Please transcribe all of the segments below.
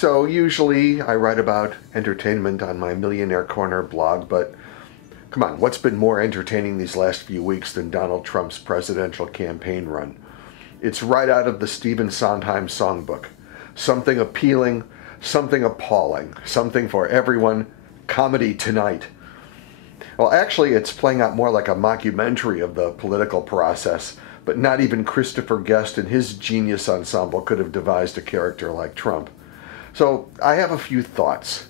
So usually I write about entertainment on my Millionaire Corner blog, but come on, what's been more entertaining these last few weeks than Donald Trump's presidential campaign run? It's right out of the Stephen Sondheim songbook. Something appealing, something appalling, something for everyone, comedy tonight. Well, actually, it's playing out more like a mockumentary of the political process, but not even Christopher Guest and his genius ensemble could have devised a character like Trump. So I have a few thoughts.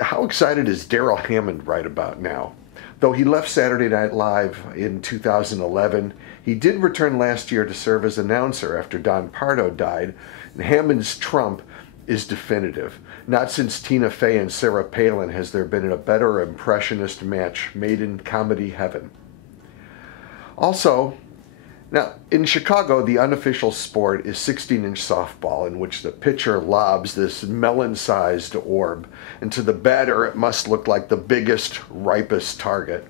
How excited is Darrell Hammond right about now? Though he left Saturday Night Live in 2011, he did return last year to serve as announcer after Don Pardo died, and Hammond's Trump is definitive. Not since Tina Fey and Sarah Palin has there been a better impressionist match made in comedy heaven. Also, now, in Chicago, the unofficial sport is 16-inch softball, in which the pitcher lobs this melon-sized orb, and to the batter it must look like the biggest, ripest target.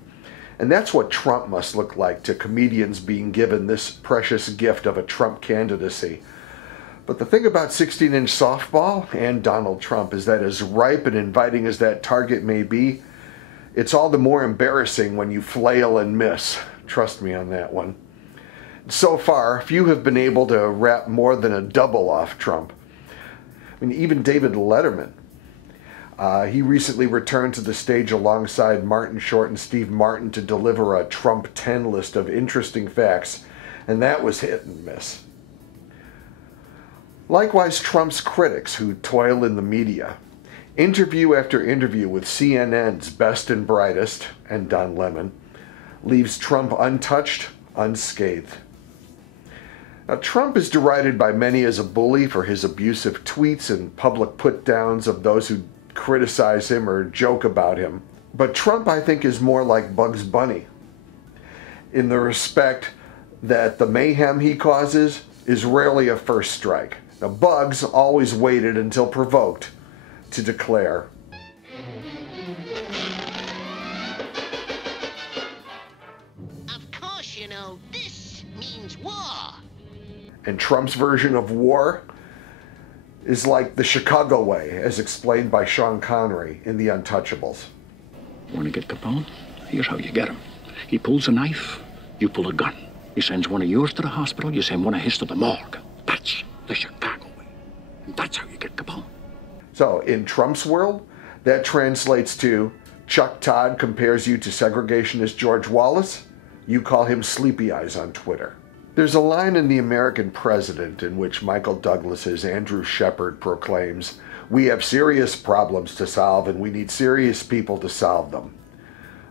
And that's what Trump must look like to comedians being given this precious gift of a Trump candidacy. But the thing about 16-inch softball and Donald Trump is that as ripe and inviting as that target may be, it's all the more embarrassing when you flail and miss. Trust me on that one. So far, few have been able to rap more than a double off Trump. I mean, even David Letterman. He recently returned to the stage alongside Martin Short and Steve Martin to deliver a Trump 10 list of interesting facts, and that was hit and miss. Likewise, Trump's critics who toil in the media. Interview after interview with CNN's best and brightest, and Don Lemon, leaves Trump untouched, unscathed. Now, Trump is derided by many as a bully for his abusive tweets and public put-downs of those who criticize him or joke about him. But Trump, I think, is more like Bugs Bunny, in the respect that the mayhem he causes is rarely a first strike. Now, Bugs always waited until provoked to declare. Of course, you know, this means war. And Trump's version of war is like the Chicago way, as explained by Sean Connery in The Untouchables. Want to get Capone? Here's how you get him. He pulls a knife, you pull a gun. He sends one of yours to the hospital, you send one of his to the morgue. That's the Chicago way. And that's how you get Capone. So, in Trump's world, that translates to Chuck Todd compares you to segregationist George Wallace. You call him Sleepy Eyes on Twitter. There's a line in The American President in which Michael Douglas's Andrew Shepard proclaims, "We have serious problems to solve and we need serious people to solve them."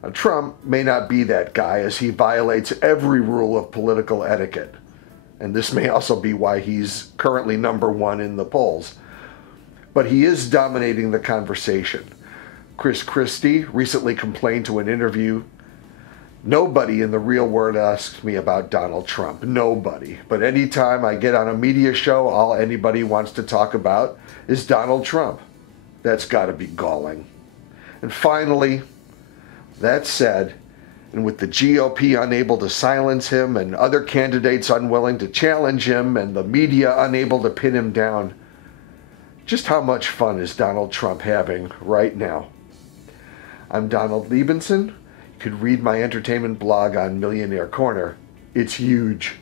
Now, Trump may not be that guy as he violates every rule of political etiquette. And this may also be why he's currently #1 in the polls. But he is dominating the conversation. Chris Christie recently complained to an interview, "Nobody in the real world asks me about Donald Trump. Nobody. But anytime I get on a media show, all anybody wants to talk about is Donald Trump." That's got to be galling. And finally, that said, and with the GOP unable to silence him and other candidates unwilling to challenge him and the media unable to pin him down, just how much fun is Donald Trump having right now? I'm Donald Liebenson. You could read my entertainment blog on Millionaire Corner. It's huge.